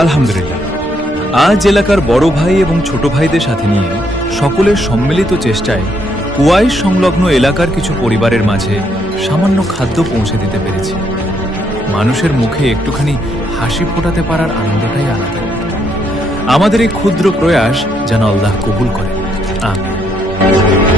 আলহামদুলিল্লাহ, আজ এলাকার বড় ভাই এবং ছোট ভাইদের সাথে নিয়ে সকলের সম্মিলিত চেষ্টায় কুয়াইশ সংলগ্ন এলাকার কিছু পরিবারের মাঝে সামান্য খাদ্য পৌঁছে দিতে পেরেছি। মানুষের মুখে একটুখানি হাসি ফোটাতে পারার আনন্দটাই আলাদা। আমাদের এই ক্ষুদ্র প্রয়াস যেন আল্লাহ কবুল করেন। আমিন।